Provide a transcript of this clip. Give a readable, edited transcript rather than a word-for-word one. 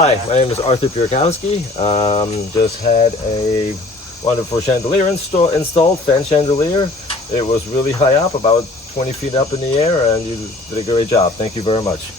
Hi, my name is Arthur Pierkowski. Just had a wonderful chandelier installed, fan chandelier. It was really high up, about 20 feet up in the air, and you did a great job. Thank you very much.